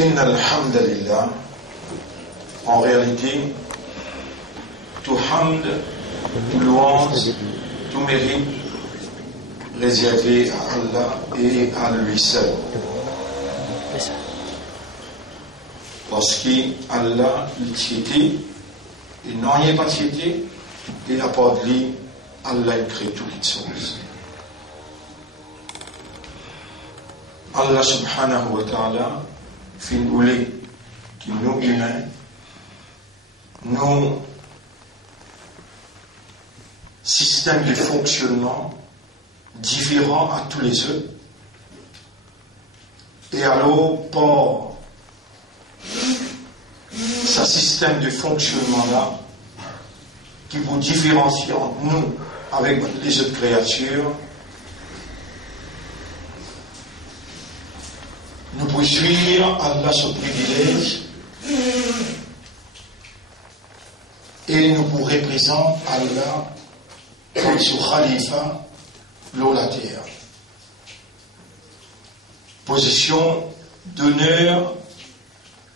Inna alhamdulillah, en réalité, tout hamd, tout louange, tout mérite réservé à Allah et à lui seul. Parce qu'Allah, il tiété, il n'en est pas tiété, et la part de lui, Allah il crée toutes les choses. Allah subhanahu wa ta'ala, fin voulait qu'il nous humains, nos systèmes de fonctionnement différents à tous les autres, et alors, par ce système de fonctionnement-là, qui vous différencie entre nous avec les autres créatures, nous pouvons suivre Allah son privilège et nous pouvons représenter Allah comme son khalifa sur la terre. Position d'honneur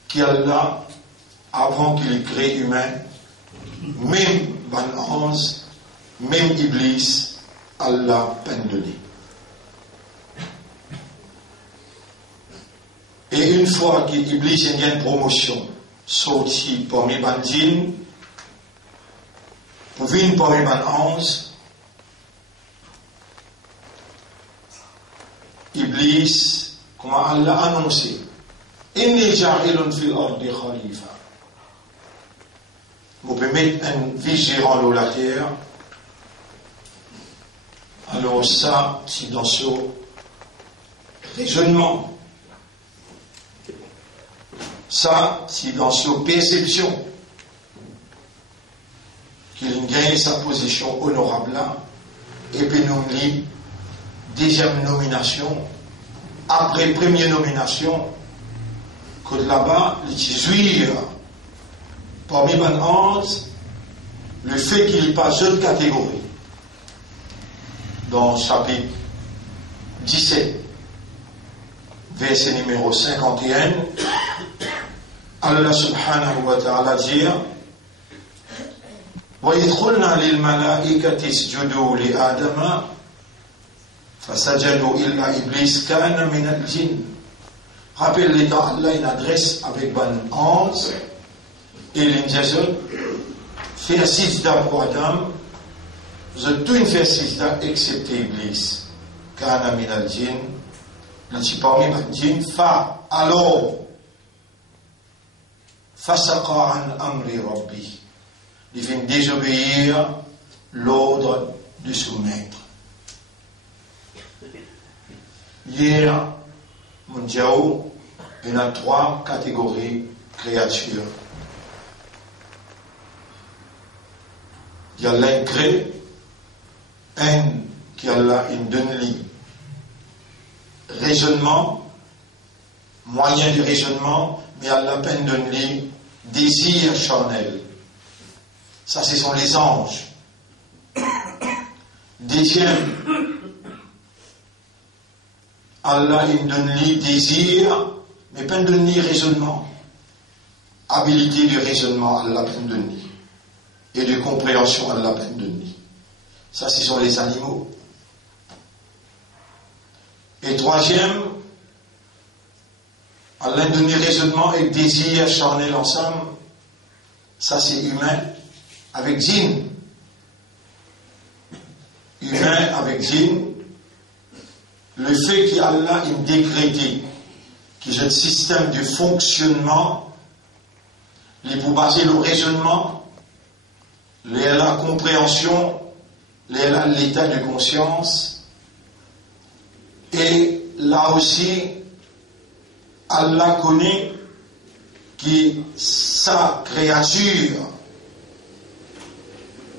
qu'Allah, avant qu'il crée humain, même Ban Anz, même Iblis, Allah peine donné. Et une fois qu'Iblis a une promotion, sorti parmi Ban Djinn, pour venir parmi Ban Anz, Iblis, comment Allah a annoncé, Inni ja'ilun fil ardi khalifa. Vous pouvez mettre un vigilant dans la terre. Alors ça, c'est dans ce raisonnement. Ça, c'est dans ce perception qu'il gagne sa position honorable là. Et puis nous dit, deuxième nomination, après première nomination, que là-bas, les juifs, parmi Ban Anz, le fait qu'il n'y ait pas d'autres catégories. Dans chapitre 17, verset numéro 51, Allah subhanahu wa ta'ala dit وَإِذْ قُلْنَا لِلْمَلَائِكَةِ اسْجُدُوا لِآدَمَ فَسَجَدُوا إِلَّا إِبْلِيسَ كَانَ مِنَ الْجِنِّ. Rappelez quand Allah une adresse avec Ban Anz et l'Injazot fait sijda pour Adam, vous avez tout une fait sijda excepté Iblis. Kana min al-jinn, là-dessus parmi Ban Jinn, alors fasaqa an amri rabbi, il vient désobéir l'ordre de son maître. Hier, mon Diao, il y a 3 catégories de créatures. Il y a l'incré, un qui a là une donne-lit. Raisonnement, moyen de raisonnement, mais à la peine donne-lit, désir charnel. Ça, ce sont les anges. Deuxième, Allah il donne-lui désir, mais pas donne-lui raisonnement. Habilité de raisonnement, Allah peine donne-lui. Et de compréhension, Allah peine donne-lui. Ça, ce sont les animaux. Et troisième, Allah donne raisonnement et désir charnel ensemble. Ça, c'est humain avec djinn. Humain avec djinn. Le fait qu'Allah ait décrété qu'il y a un système de fonctionnement, les pour baser le raisonnement, la compréhension, l'état de conscience, et là aussi, Allah connaît que sa créature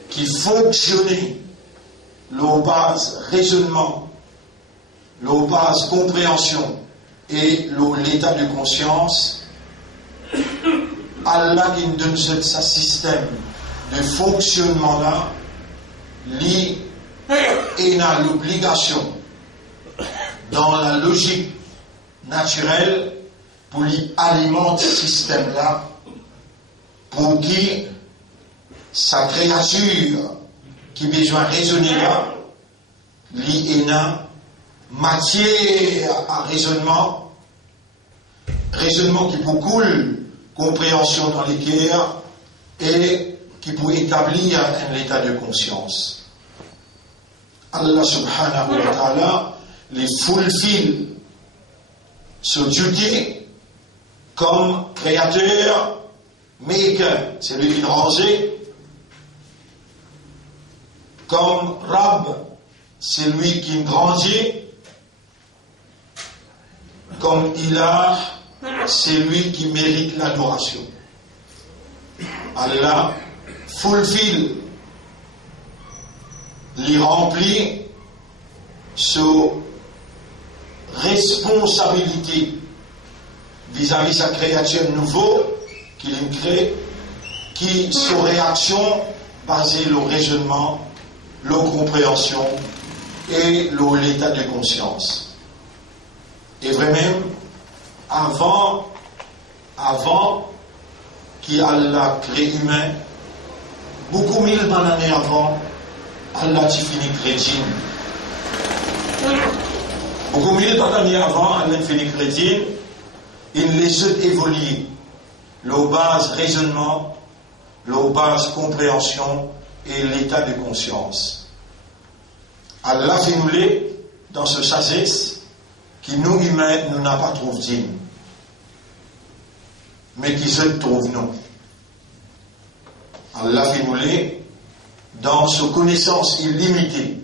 qui fonctionnait, leur base raisonnement, leur base compréhension et l'état de conscience, Allah qui nous donne ce système de fonctionnement là, lui, il a l'obligation, dans la logique naturelle, pour lui alimenter ce système-là, pour qui sa créature qui besoin raisonner là, lui est matière à raisonnement qui pour coule compréhension dans les cœurs et qui peut établir un état de conscience. Allah subhanahu wa ta'ala les fulfill ce duty comme créateur, maker, c'est lui qui nous rangeait, comme Rab, c'est lui qui nous grandit, comme Ilah, c'est lui qui mérite l'adoration. Allah fulfill, lui remplit sa responsabilité vis-à-vis sa créature nouveau qu'il crée, qui sa réaction basée sur le raisonnement, la compréhension et l'état de conscience. Et vraiment, avant qu'Allah crée humain, beaucoup mille d'années avant, Allah a fini créer djinn. Beaucoup mille d'années avant, Allah a fini créer djinn. Il les a évolués. La base raisonnement, la base compréhension et l'état de conscience. Allah fait nous les dans ce sagesse qui nous humains nous n'a pas trouvé djinn, mais qui se trouve nous. Allah fait nous les dans sa connaissance illimitée,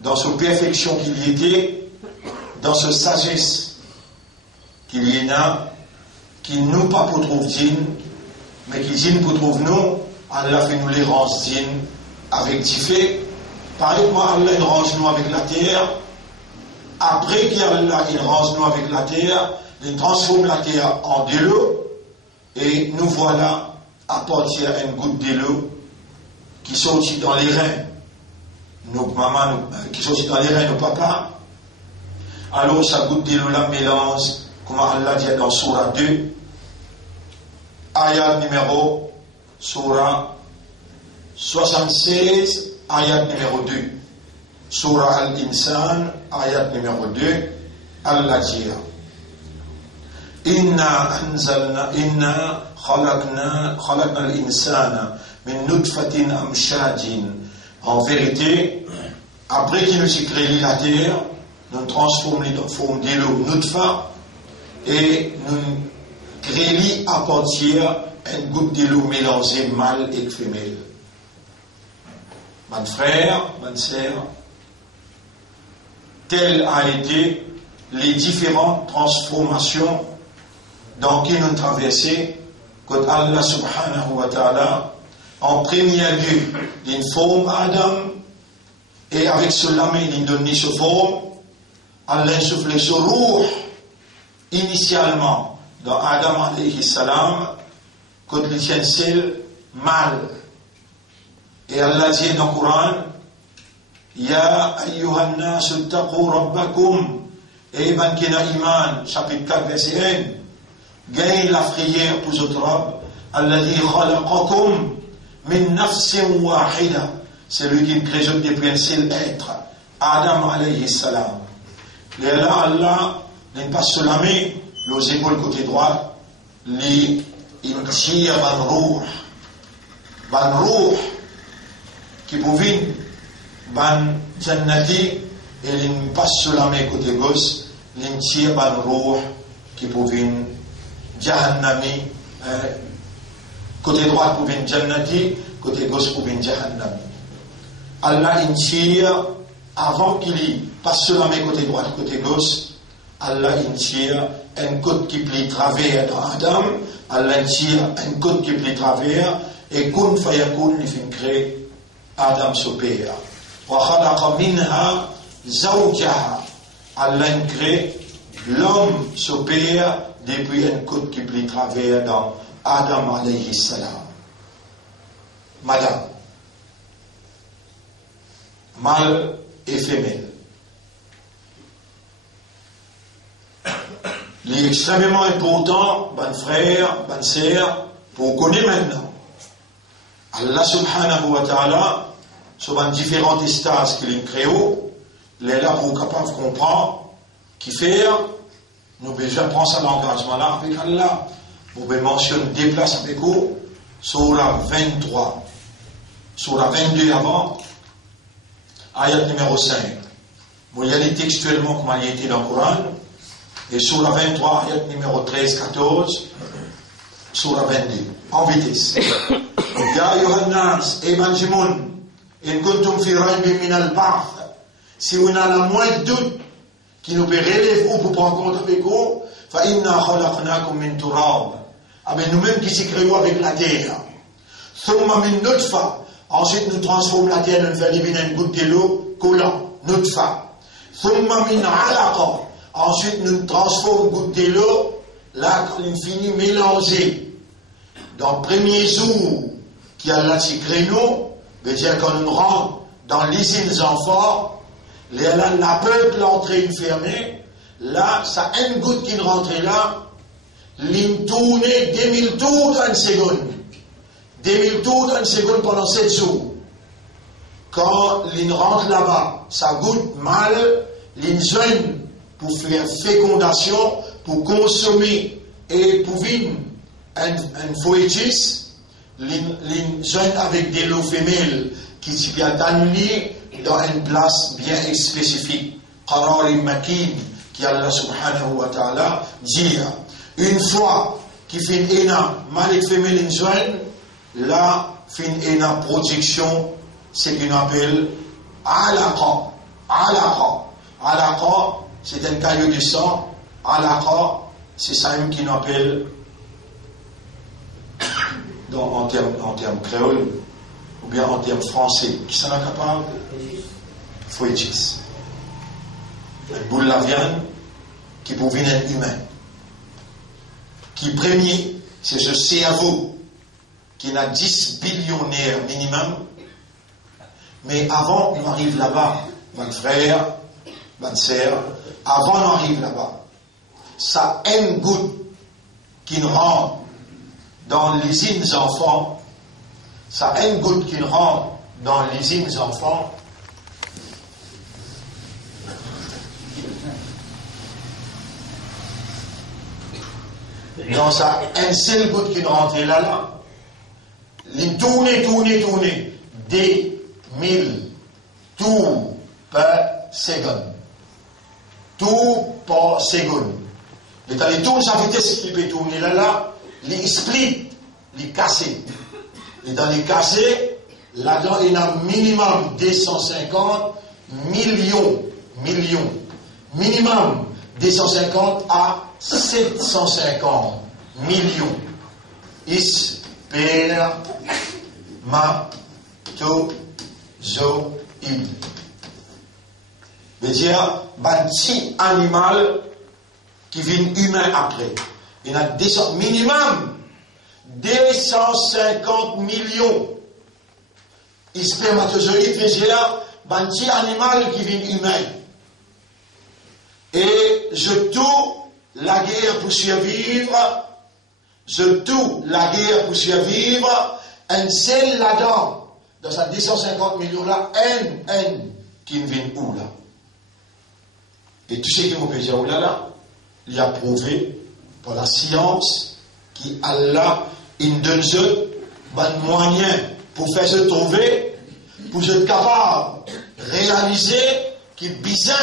dans sa perfection qu'il y était, dans sa sagesse qu'il y a, qui nous pas pour trouver djinn, mais qui djinn pour trouver nous. Allah fait nous les range djinn avec différents. Par exemple, Allah il range nous avec la terre. Après qu'Allah il range nous avec la terre, il transforme la terre en de l'eau, et nous voilà à partir d'une goutte de l'eau qui sortit dans les reins. Nos mamans, qui sortit dans les reins, nos papas. Alors, sa goutte de l'eau là mélange, comme Allah dit dans Surah 2, ayat numéro, Surah 76, ayat numéro 2. Surah Al-Insan, ayat numéro 2, Allah dit Inna khalaqna al-insana min nutfatin amshajin. En vérité, après qu'il nous a créé la terre, nous transformons en forme de l'eau nutfa et nous créons à partir une goutte de l'eau mélangée mâle et femelle. Mon frère, ma sœur, telles a été les différentes transformations dans qui nous traversons quand Allah subhanahu wa ta'ala en premier lieu d'une forme Adam et avec cela même il donne ce forme Allah souffle ce ruh initialement dans Adam alayhi salam quand il tient seul mal et Allah dit dans le Coran Ya ayyuhan nas ittaqu rabbakum et ben kina iman chapitre 4 verset 1 gagne la prière pour votre Rabb alladhi khalaqakum min nafsin wahida c'est lui qui crée depuis un seul être Adam alayhi salam et là Allah n'est pas seulement les épaules côté droit les intia ban ruh qui pouvait ban jannati et il passe seulement côté gauche l'intia ban ruh qui pouvait jahannami côté droit pour une jannati, côté gauche pour une jahannami. Allah tire avant qu'il passe seulement côté droit, côté gauche. Allah tire un côté qui plie travers dans Adam. Allah tire un côté qui plie travers et kun fayakun il fait créer Adam son père. Wa khalaqa minha zawjaha. Allah crée l'homme son père depuis un côté qui plie travers dans Adam alayhi salam. Madame, mâle et femelle. Il est extrêmement important, bon frère, bonne sœur, pour connaître maintenant. Allah subhanahu wa ta'ala, sur les différents stages qu'il a créés, il est là pour capable de comprendre, qui fait, nous déjà prendre cet engagement-là avec Allah. Vous pouvez mentionner des places avec vous, sur la 23, sur la 22 avant, ayat numéro 5. Vous y allez textuellement comme il a été dans le Coran, et sur la 23, ayat numéro 13, 14, sur la 22, en vitesse. Ya Yohannas, Ebanjimoun, in kuntum fi raybin min al-ba'th. Si on a la moindre doute qui nous peut relever ou pour prendre compte avec vous, fa inna khalaqnakum min turab. Ah ben nous-mêmes qui s'y créons avec la terre. Thumma min nutfa. Ensuite nous transformons la terre, nous faisons une goutte de l'eau, collant, nutfa. Thumma min alaqa. Ensuite nous transformons une goutte de l'eau, là quand il finit mélangée. Dans le premier jour qui a là s'y créneau, veut dire quand nous rentrons dans l'usine des enfants, la porte l'entrée fermée, là, ça une goutte qui rentre là, l'une tournée 2000 tours dans une seconde. 2000 tours dans une seconde pendant 7 jours. Quand l'une rentre là-bas, ça goûte mal, l'une jeune pour faire fécondation, pour consommer et pour vivre un foétis, l'une jeune avec des lots femelles qui s'y bien annulé dans une place bien spécifique. Qarar al-Makin, qui Allah subhanahu wa ta'ala dit, une fois qu'il fait une mâle femelle une jeune, là, fait une projection, c'est qu'on appelle alaqa. Alaqa. Alaqa, c'est un caillou de sang. Alaqa, c'est ça même qu'on appelle, en termes créoles, ou bien en termes français, qui s'en est capable? Foétis. Une boule de viande qui peut venir être humain. Qui premier, c'est ce cerveau qui a 10 billionnaires minimum. Mais avant, on arrive là-bas, mon frère, ma sœur, avant on arrive là-bas, ça a une goutte qui rentre dans l'usine des enfants, ça a une goutte qui rentre dans l'usine des enfants. Dans ça, un seul goutte qui rentre là, il tourne, des 1000 tours par seconde. Tours par seconde. Et dans les tours, sa vitesse qui peut tourner là, les split, les cassés. Et dans les cassés, là-dedans, il y a minimum 250 millions. Minimum 250 à 750 millions. Spermatozoïdes. C'est-à-dire, un petit animal qui vient humain après. Il y a minimum 250 millions. Et spermatozoïdes, c'est-à-dire, un petit animal qui vient humain. Et je tourne la guerre pour survivre. Un seul là-dedans, dans sa 250 millions là, un qui vient où là? Et tout ce qui vous peut dire où là, il a prouvé par la science qui Allah, il donne un moyen pour faire se trouver, pour être capable de réaliser qu'il bizarre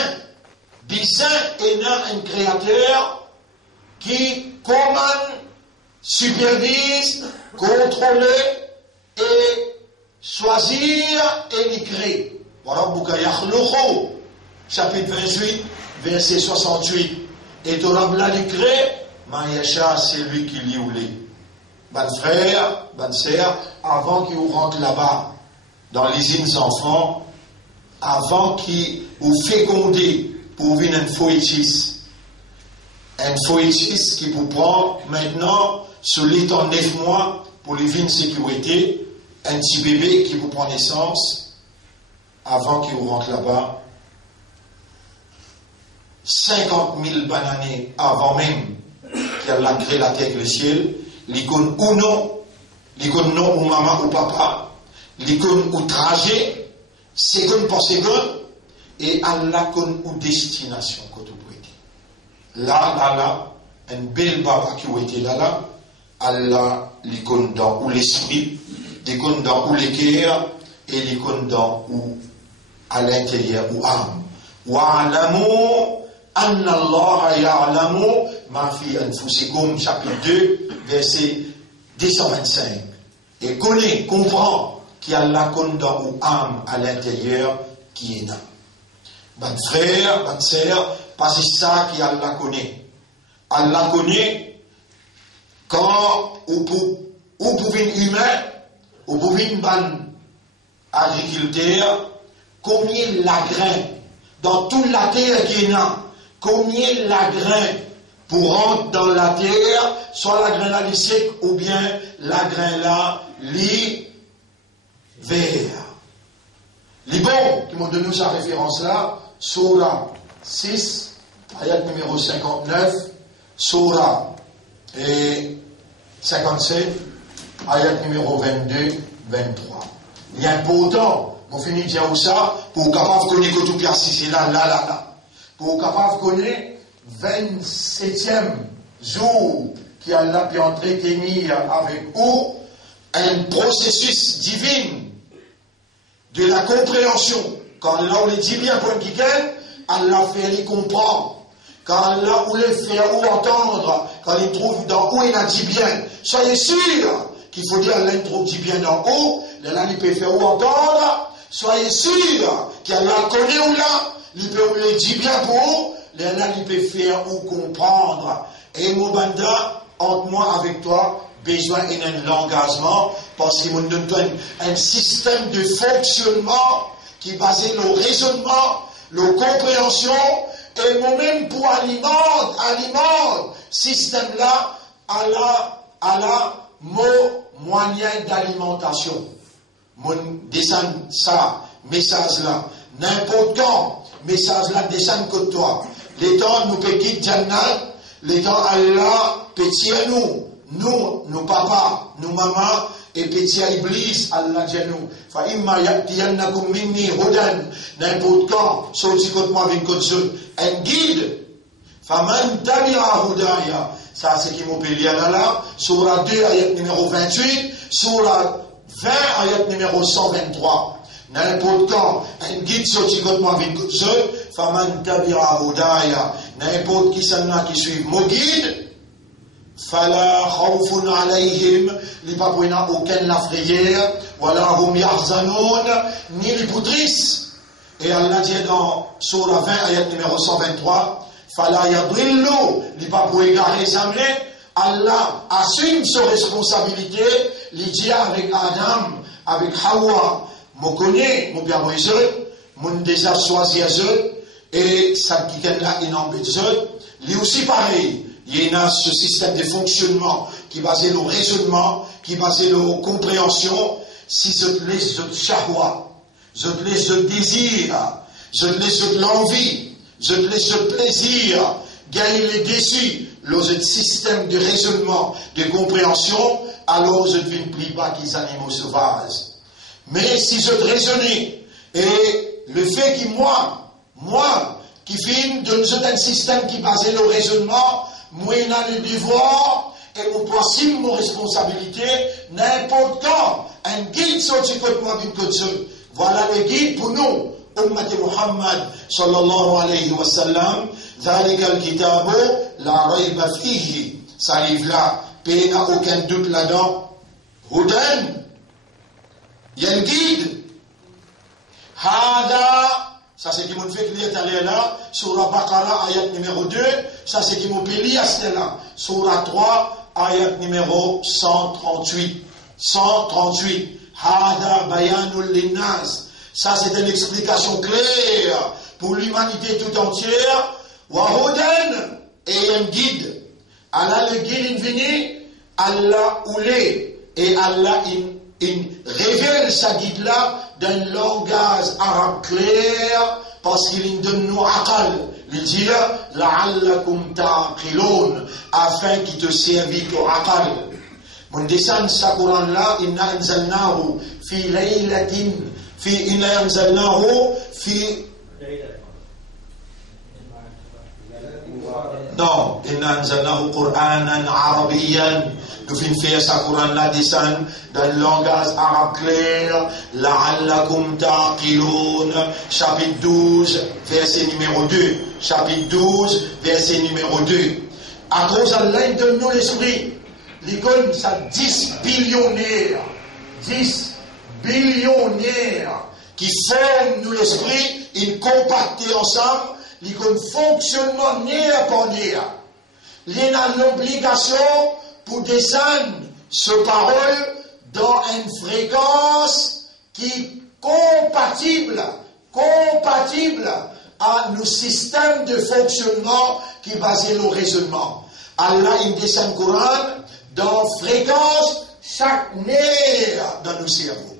est un créateur qui commande, supervise, contrôle et choisir et y créer. Voilà, Boukayakhloukhou, chapitre 28, verset 68. Et Torah l'y crée, Maïacha, c'est lui qui l'y oulé. Ban frère, ban sœur, avant qu'il rentre là-bas, dans l'usine des enfants, avant qu'il vous fécondez pour venir un foétis qui vous prend maintenant, sous l'état 9 mois, pour les vignes sécurité, un petit bébé qui vous prend naissance, avant qu'il vous rentre là-bas, 50 000 années avant même qu'elle a créé la terre et le ciel, l'icône ou non, l'icône non ou maman ou papa, l'icône ou trajet, seconde par seconde, et Allah con ou destination que tu peux être. Là, un bel baba qui a été là, Allah l'icône dans ou l'esprit, l'icône dans ou l'équerre, et l'icône dans ou à l'intérieur ou âme. Wa'alamu anna Allah ya'lamu ma fi anfusikum, chapitre 2, verset 225. Et connaît, comprend qu'il y a la dans ou âme à l'intérieur qui est là. Bon frère, bonne sœur, parce que c'est ça qui Allah connaît. Allah connaît quand ou pour une humain, ou pour une bonne agriculteur, combien la grain dans toute la terre qui est là, combien la grain pour rentrer dans la terre, soit la grain là les sec ou bien la grain là les vert. Les bons qui m'ont donné sa référence là, Surah 6, ayat numéro 59, Surah 57, ayat numéro 22, 23. Il est important, on finit de dire ça, pour capable de connaître que tout place c'est là. Pour capable de connaître 27e jour qui a là pu entretenir avec vous un processus divin de la compréhension. Quand Allah on les dit bien pour un kiken, Allah fait les comprendre. Quand Allah ou les fait ou entendre, quand il trouve dans où il a dit bien, soyez sûr qu'il faut dire Allah il trouve dit bien dans où, Allah il peut faire ou entendre, soyez sûr qu'Allah connaît ou là, il peut ou les dit bien pour vous, Allah il peut faire ou comprendre. Et mon banda, entre moi avec toi, besoin d'un engagement, parce qu'il nous donne un système de fonctionnement qui est basé sur le raisonnement, la compréhension, et moi-même pour alimente système là à la moyen d'alimentation. Mon descend ça, message là, n'importe quand, message là descend que toi. Les temps nous péquit Jannat, les temps Allah pétit à nous, nos papas, nos mamans, et pétit à Iblis, Allah dit à nous. Fa imma ya'tiyannakum minni hudan, n'importe quand, sorti contre moi avec contre un guide. Faman tabi'a hudaya, ça c'est qui m'appelle là, surah 2, ayat numéro 28, surah 20, ayat numéro 123. N'importe quand, un guide sorti contre moi avec contre faman tabi'a hudaya, n'importe qui s'en qui suit mon guide, fala khawfun alayhim, li pas pour aucun la frayeur, wala hum yahzanun, ni les poutrisses. Et Allah dit dans Surah 20, ayat numéro 123, fala yadrillu, li pas pour égarer jamais. Allah assume sa responsabilité, il dit avec Adam, avec Hawa, mon connaît, mon bien mon déjà choisi et ça qui est là, il n'embête lui aussi pareil. Il y a ce système de fonctionnement qui est basé sur le raisonnement, qui est basé sur la compréhension. Si je te laisse de shahwa, je te laisse de désir, je te laisse de l'envie, je te laisse de plaisir, gagner les déçus, le système de raisonnement, de compréhension, alors je deviens plus bas que les animaux sauvages. Mais si je te raisonnais, et le fait que moi, qui viens d'un système qui est basé sur le raisonnement, moi, j'ai le devoir et mon possible, mon responsabilité, n'importe quand, un guide sorti contre moi d'une côte seule. Voilà le guide pour nous. Ummat Muhammad, sallallahu alayhi wa sallam, ذلك الكتاب لا ريب فيه. Ça livre là, il n'y a aucun doute là-dedans. Hudan, il y a un guide. Hada, ça c'est qui m'a fait lire là, Surah Baqarah, ayat numéro 2, ça c'est qui m'a fait lire là, Surah 3, ayat numéro 138. 138. Hada bayanul linnas. Ça c'est une explication claire pour l'humanité tout entière. Wahudan, et un guide. Allah le guide il vient, Allah oulé, et Allah il révèle sa guide là d'un langage arabe clair, parce qu'il donne nous aqal, il dit la'allakum ta'qilun, afin qu'il te servit au aqal. Mon descend sa Coran là, inna anzalnahu fi laylatin, inna anzalnahu fi non, inna anzalnahu Qur'anan arabiyyan. Nous finissons faire sa Coran là descend dans le langage arabe clair, la'allakum ta'qilun, chapitre 12, verset numéro 2. Chapitre 12, verset numéro 2. À cause d'Allah, il donne nous l'esprit. L'icône, ça 10 billionnaires. 10 billionnaires qui forment nous l'esprit, ils compactent ensemble, l'icône fonctionnement néa par néa. Il a l'obligation pour descendre ce parole dans une fréquence qui est compatible à nos systèmes de fonctionnement qui basent le raisonnement. Allah, il descend le Coran dans fréquence chaque nerf dans nos cerveaux.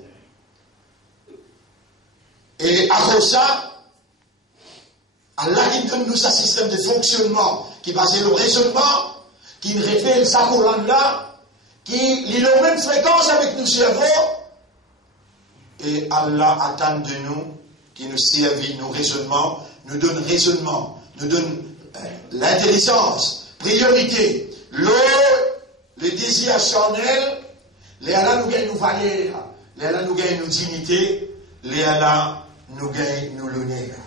Et à cause de ça, Allah, il donne nous un système de fonctionnement qui base le raisonnement, qui révèle sa Coran là, qui est la même fréquence avec nos cerveaux. Et Allah attend de nous, qui nous servit nos raisonnements, nous donne raisonnement, nous donne l'intelligence, priorité, le désir charnel, les Allah nous gagne nos valeurs, les Allah nous gagne nos dignités, les Allah nous gagne nos l'honneur.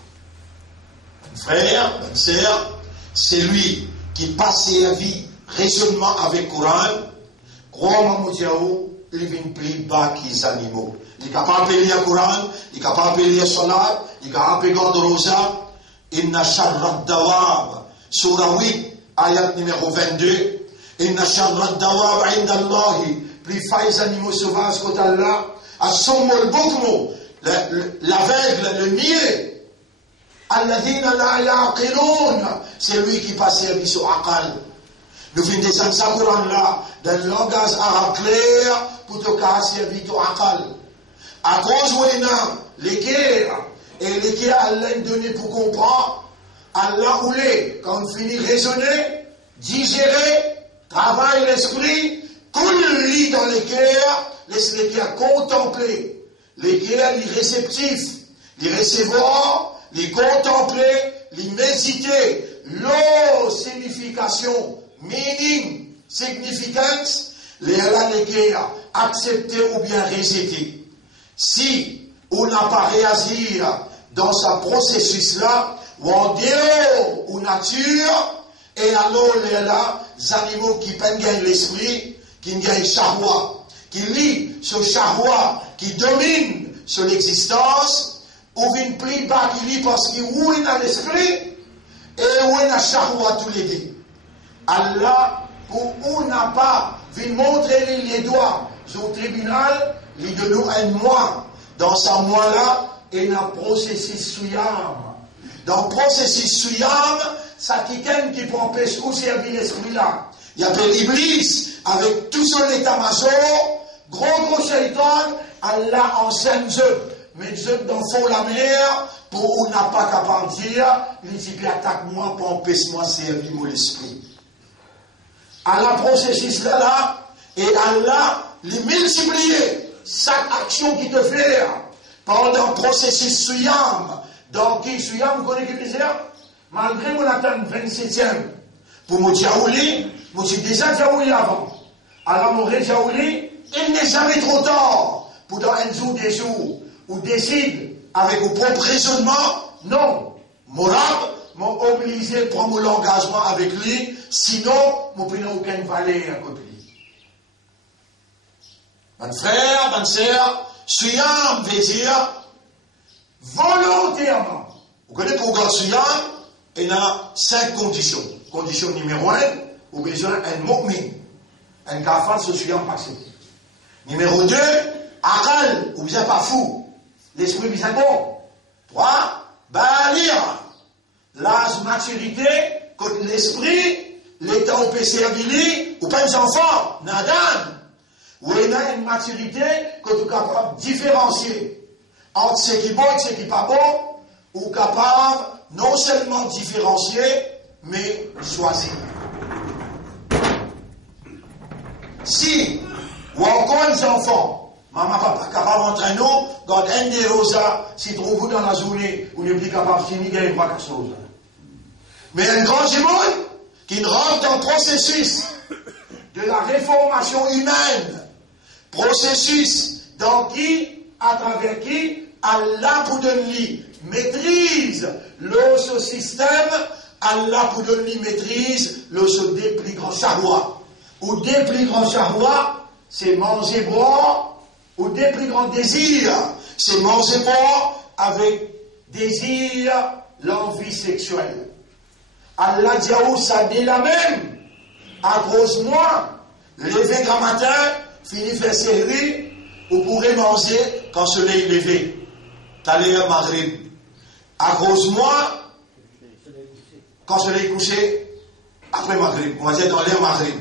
Frère, bonne sœur, c'est lui qui passe sa vie raisonnement avec le Coran, crois-moi, il vient plus bas que les animaux. Il est capable de lire le Coran, il est capable de lire le Salat, il est capable de garder le rosa. Inna sharrad dawab, surah 8, ayat numéro 22. Inna sharrad dawab indallahi, plus failles animaux sauvages qu'au Allah, assommol bukmo, l'aveugle, le niais. Alladhina la yaqilun, c'est lui qui passe sa vie sur Aqal. Nous venons descendre sa Coran là, dans le langage arabe clair, pour te casser sa vie sur Aqal. À cause où il y a les guerres, et les guerres, Allah donné pour comprendre, Allah voulait, quand on finit raisonner, digérer, travailler l'esprit, coule lit dans les guerres, laisse les guerres contempler. Les guerres, les réceptifs, les recevoir, les contempler, les méditer, leur signification, meaning, significance, les guerres, accepter ou bien rejeter. Si on n'a pas réagi dans ce processus-là, ou en dehors ou nature, et alors les animaux qui peignent l'esprit, qui gagnent charroi, qui lit ce charroi, qui domine sur l'existence, ou vient plus bas qui lit parce qu'il est dans l'esprit, et où est la charroi tous les deux. Allah, pour on n'a pas vu montrer les doigts au tribunal, il de nous un mois. Dans ce mois-là, il y a un processus souyam. Dans le processus souyam, ça quelqu'un qui peut empêcher où servir l'esprit-là. Il y a l'Iblis, avec tout son état-major, gros shaitan, Allah enseigne eux. Mais eux dans le fond la mer, pour on n'a pas capable de dire, il dit, attaque-moi pour empêcher moi de servir mon esprit. Allah processus là, et Allah les multiplier. Chaque action qui te fait pendant le processus Suyam, dans qui Suyam, vous connaissez qui c'est? Malgré mon attente 27e, pour mon Djaouli, moi j'ai déjà Djaouli avant. Alors mon Djaouli, il n'est jamais trop tard pour dans un jour des jours, ou décide avec vos propres raisonnements, non. Mon rab m'a obligé de prendre mon engagement avec lui, sinon, mon n'a aucune valeur à côté. Mon frère, ma sœur, Suyam veut dire volontairement. Vous connaissez pourquoi Suyam? Il y a 5 conditions. Condition numéro 1, vous avez besoin d'un mu'min. Un kafar sur Suyam passé. Numéro 2, Aqal, vous n'êtes pas fou. L'esprit vous est bon. 3, Balir. L'âge maturité, quand l'esprit, l'état au PC habilité, ou pas les enfants, Nadan. Ou il y a une maturité que tu es capable de différencier entre ce qui est bon et ce qui n'est pas bon, ou capable non seulement différencier, mais choisir. Si, ou encore les enfants, maman, papa, capable d'entraîner nous, quand un des rosas, si trouve dans la journée, ou n'est plus capable de finir, il n'y a pas quelque chose. Mais un grand monde qui rentre dans le processus de la réformation humaine, processus dans qui, à travers qui, Allah pour donner maîtrise le système, Allah pour donner maîtrise le des plus grands charrois. Ou des plus grands charrois, c'est manger boire, ou des plus grands désirs, c'est manger boire avec désir, l'envie sexuelle. Allah dit où ça dit la même. À cause de moi, lever grand matin, finir faire série, vous pourrez manger quand le soleil est levé. T'allez à Maghrib. À cause de moi, quand le soleil est couché, après Maghrib, on va dire dans l'air Maghrib.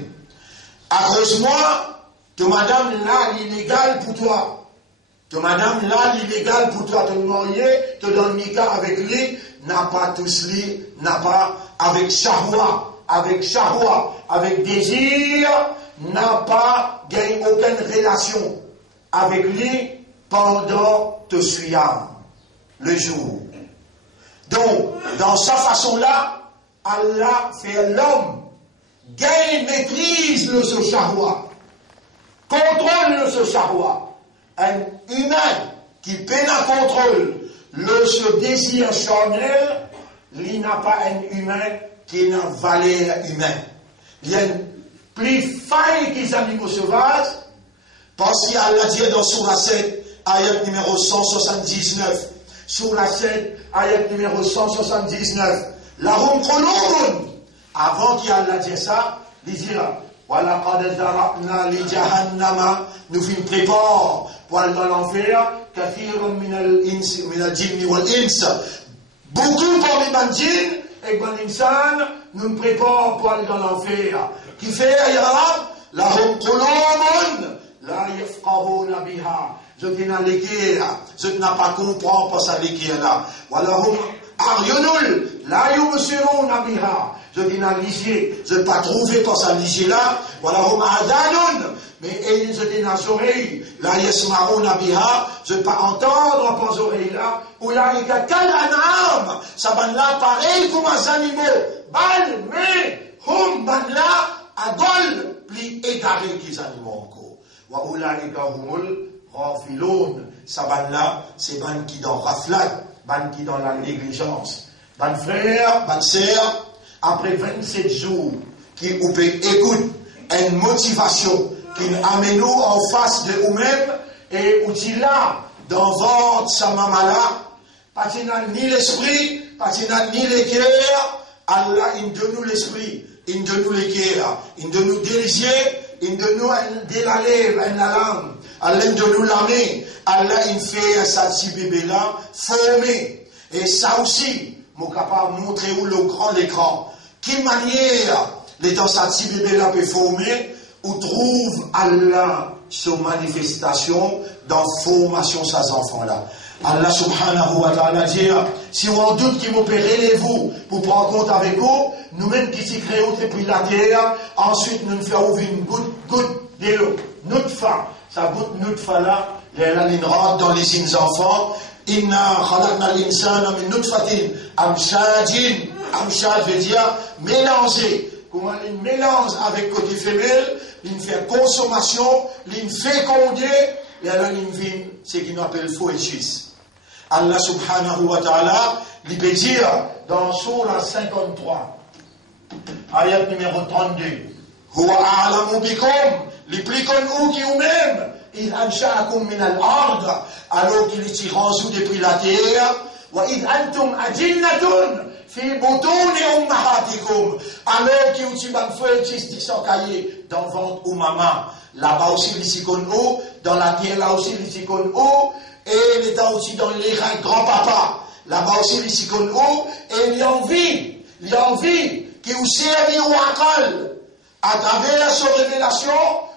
À cause de moi, que madame là, l'illégal pour toi. Que madame là, l'illégal pour toi, te marier, te donne Mika avec lui, n'a pas tous lui, n'a pas avec charroi, avec désir, n'a pas gagné aucune relation avec lui pendant te suivant le jour. Donc, dans sa façon-là, Allah fait l'homme, gagne, maîtrise le ce charroi, contrôle le ce charroi. Un humain qui peine à contrôle le ce désir charnel, il n'a pas un humain qui n'a valeur humaine. Il y a une plus faille que les animaux sauvages, parce qu'Allah dit dans Surah 7, ayat numéro 179, Surah 7, ayat numéro 179, la hum qulubun. Avant qu'Allah dise ça, il dira, voilà, qad zara'na li jahannama, nous fin prépare pour aller dans l'enfer, kathiran min al-jinni wal-ins. Beaucoup parmi les djinns et les insan nous préparons pour aller dans l'enfer. Qui fait, ya la hum qulubun, la yafqahuna biha. Je n'ai pas l'équerre, je n'ai pas compris pas ça l'équerre là. Voilà hum aryunul, la yubsiruna biha. Je dis dans l'isier, je n'ai pas trouvé pas ça l'isier là. Voilà hum adanun, mais je dis dans les oreilles, la yasma'una biha. Je n'ai pas entendre pas les oreilles là. Ou là il y a quel anam, ça va là pareil comme les animaux. Bal, mais hum ban là adol plus égaré que les animaux encore. Wa ulaika humul ghafilun. Ça va là, c'est ban qui dans raflade, ban qui dans la négligence. Ban frère, ban sœur, après 27 jours, qui écoute une motivation qui amène nous en face de nous-mêmes et où il a dans votre sa maman là, pas ni l'esprit, pas ni le cœur, Allah il donne nous l'esprit, il donne nous le cœur, il donne nous diriger, il donne nous de la lèvre, la langue, Allah il donne nous la main, Allah il fait ça petit bébé là, formé, et ça aussi, mon capable de montrer où le grand l'écran, quelle manière les dans ça petit bébé là peut former, où trouve Allah sa manifestation dans la formation de ces enfants-là. Allah subhanahu wa ta'ala dit, si vous en doute qu'il m'opérez vous pour prendre compte avec vous, nous-mêmes qui s'y créons depuis la terre, ensuite nous faisons ouvrir une goutte de l'eau. Notre fa, ça goutte notre fa là, elle rentre dans les enfants. Inna khalaqna l'insana min nutfatin amshajin. Amshaj veut dire mélanger. Comment il mélange avec côté femelle, il fait consommation, il féconder, et alors il vient ce qu'il appelle fœtus. Allah subhanahu wa ta'ala, il peut dire dans Surah 53, ayat numéro 32, Huwa a'lamu bikum, il plus connu qui vous-même, il ansha'akum min al-ard, alors qu'il est tiré depuis la terre, wa id antum ajinnatun, fi butuni ummahatikum, alors qu'il y a un fœtus qui sont caillés dans le ventre ou maman, là-bas aussi les icônes haut, dans la terre là aussi les icônes haut, et il est aussi dans les reins grand-papa, là-bas aussi les icônes haut, et il y a envie qui vous servi au akal, à travers sa révélation,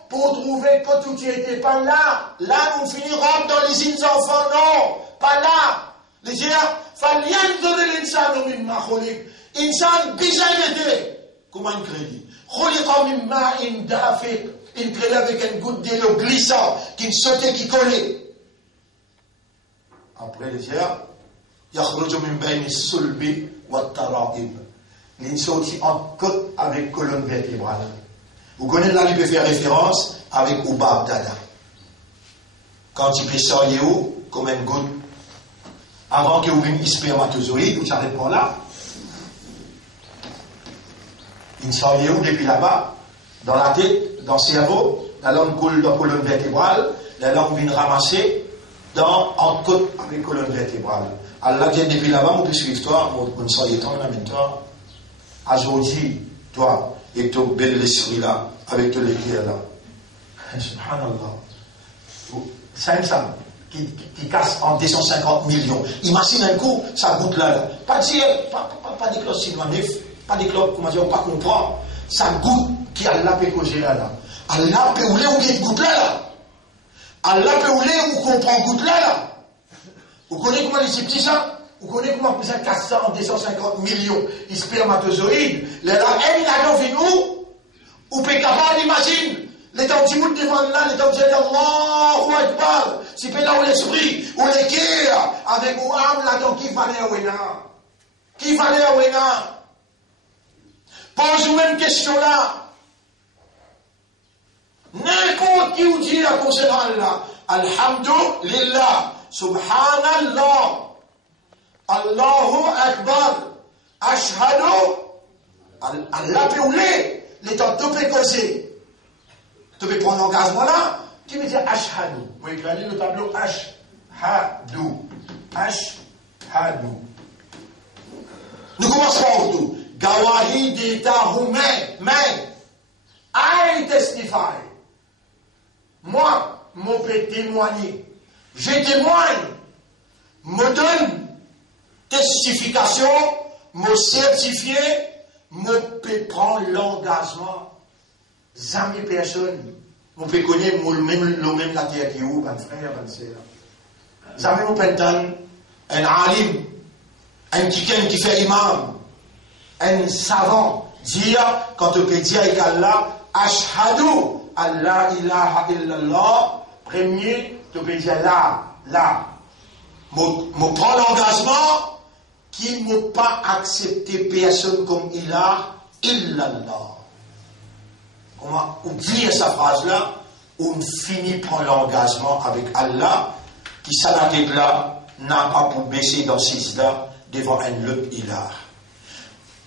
pour trouver que tout n'était pas là. Là, nous finirons dans les îles enfants, non, pas là. Les gens, فلينظر الإنسان مما خلق إنسان بجلده comment il crée خلق من ماء دافق il crée avec une goutte d'eau glissant qui sautait qui collait après les tiers يخرج من بين الصلب والترائب il sortit en côte avec colonne vertébrale. Vous connaissez là, il peut faire référence avec Oubab Dada. Quand il peut sortir où, comme une goutte, avant qu'il y ait une spermatozoïde, vous savez pas là. Il sort où depuis là-bas, dans la tête, dans le cerveau, la langue coule dans la colonne vertébrale, la langue vient ramasser en côte avec colonne vertébrale. Alors là, depuis là-bas, on peut suivre toi, on sort les temps, on amène toi. Aujourd'hui, toi, et ton bel esprit là, avec ton équerre là. Subhanallah. Samsung, qui casse en 250 millions. Imagine un coup, ça goûte là. Pas des clopes sylvanif, pas des clopes, comment dire, on ne pas comprendre. Ça goûte qui a la pécogé là. Allah peut ouler ou qui goûte là. Allah peut ouler ou comprend goûte là. Vous connaissez comment les petits ça? Vous connaissez comment ça casse ça en 250 millions de spermatozoïdes? La haine là, vient où? Ou peut capable d'imaginer les temps de mout devant là, les temps de dire Allahu Akbar, c'est pas là où l'esprit, où l'équerre, avec ou âme là, donc qui fallait à Wena? Qui fallait à Wena? Pose-vous même question là. N'importe qui vous dit la concernant Allah, Alhamdulillah, Subhanallah. Allahu Akbar, Ashhadu, Allah peut ouler, les temps de peut causer. Tu peux prendre l'engagement là, tu veux dire Ashhadu. Vous écrivez le tableau Ashhadu. Ashhadu. Nous commençons par tout. Gawahi d'État roumain, mais, I testify. Moi, mon peux témoigner. Je témoigne. Me donne testification, me certifier, me peut prendre l'engagement. Jamais personne, me peut connaître le même la terre qui est où, mon frère, mon sœur. Jamais me peut un alim, un quelqu'un qui fait imam, un savant, dire, quand on peut dire avec Allah, Ashhadu, Allah ilaha illallah, premier, tu peux dire là. Me prend l'engagement, qui ne pas accepter personne comme ilah illallah. Comment oublier sa phrase-là, on finit par l'engagement avec Allah, qui s'arrête là, n'a pas pour baisser dans ses là devant un autre ilah.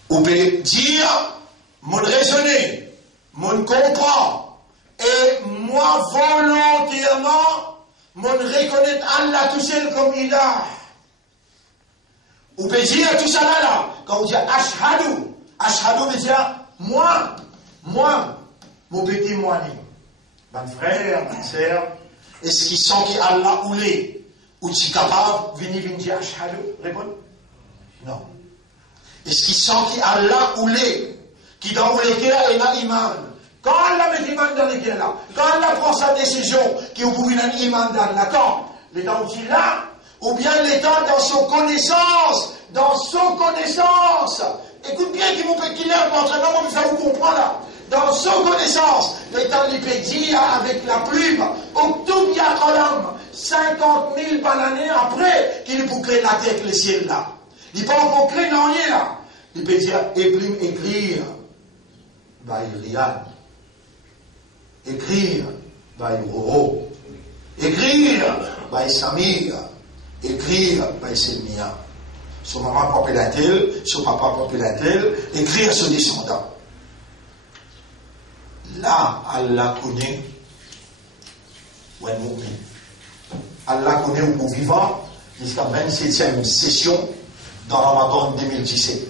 On peut dire, mon raisonner, mon comprend, et moi volontairement, mon reconnaître Allah tout seul comme ilah. Vous pouvez dire tout ça là, quand vous dites Ashhadu, Ashhadu veut dire moi, mon petit moine, mon frère, ma soeur, est-ce qu'ils sont qui Allah ou les, ou tu es capable de venir dire Ashhadu? Répondez. Non. Est-ce qu'ils sont qui Allah ou les, qui dans lesquels il y a iman? Quand Allah met iman dans lesquels là, quand Allah prend sa décision, qui vous pouvez un iman dans la quand, les temps où il là, ou bien l'état dans son connaissance, écoute bien qui vous peut qu'il est l'entraînement, mais ça vous comprend là, dans son connaissance, l'état lui peut dire avec la plume, octobre Yakalam, 50 000 par l'année après, qu'il peut créer la terre, le ciel là. Il peut encore créer dans rien là. Il peut dire, écrire, by Riyad, écrire, by Roro, écrire, by Samir, écrire, by Selmia. Son maman populaire-t-elle, son papa populaire-t-elle, écrire son descendant. Là, Allah connaît ou un mu'min. Allah connaît ou vivant jusqu'à 27e session dans Ramadan 2017.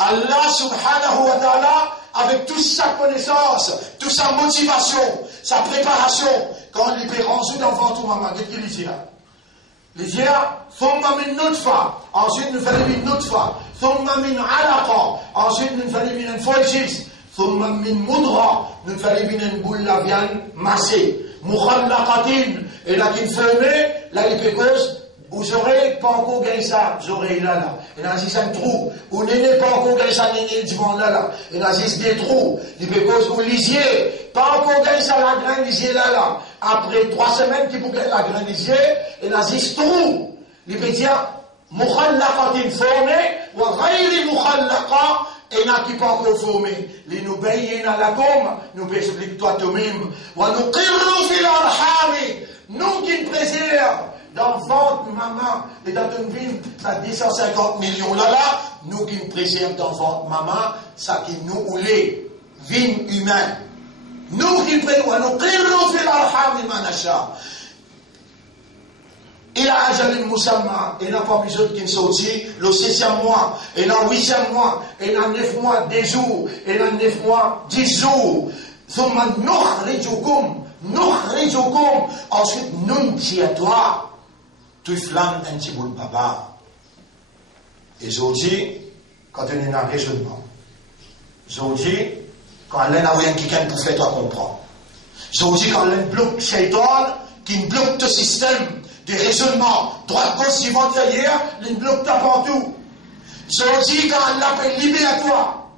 Allah subhanahu wa ta'ala, avec toute sa connaissance, toute sa motivation, sa préparation, quand il peut rentrer dans votre maman, qu'est-ce qu'il dit là? Il dit là, thumma min nutfa, ensuite nous faisons min nutfa, thumma min alaqa, ensuite nous faisons min foljis, thumma min mudra, nous faisons min boule la viande massée, mukhallaqatin, et là qui formé, là il peut cause, vous aurez pas encore gagné ça, vous aurez là. Et là, si ça un trou, vous n'avez pas encore gagné ça, n'avez devant là. Et là, si des trous, il peut cause, vous lisiez, pas encore gagné ça, la graine lisier là. Après 3 semaines, qui vous gagnez la graine lisier, et là, si trou, il peut dire, mukhallaqatin formé, ou ghayri mukhallaqa, et n'a qui pas encore formé. Les nous baillons à la gomme, nous explique toi toi-même. Wa nuqirru fil arhami, nous qui nous préservent d'enfants de maman, et dans une ville, ça 250 millions là, nous qui nous préservent d'enfants de maman, ça qui nous oulait, vie humaine. Nous qui nous préservent, nous qirru fil arhami manasha. Il a ajalin musamma, il n'a pas besoin qu'il sorti, le 6e mois, et le 8e mois, et le 9 mois, 10 jours, et le 9 mois, 10 jours. Thumma nukhrijukum, ensuite nous dit à toi, tu flammes un petit bout de baba. Et aujourd'hui, quand on est dans un raisonnement, aujourd'hui, quand on a rien qui pour faire toi comprendre, aujourd'hui, quand on bloque shaitan, qui bloque le système, des raisonnements, droite, gauche, suivant, derrière, les blocs partout. Aujourd'hui, quand Allah peut libérer à toi,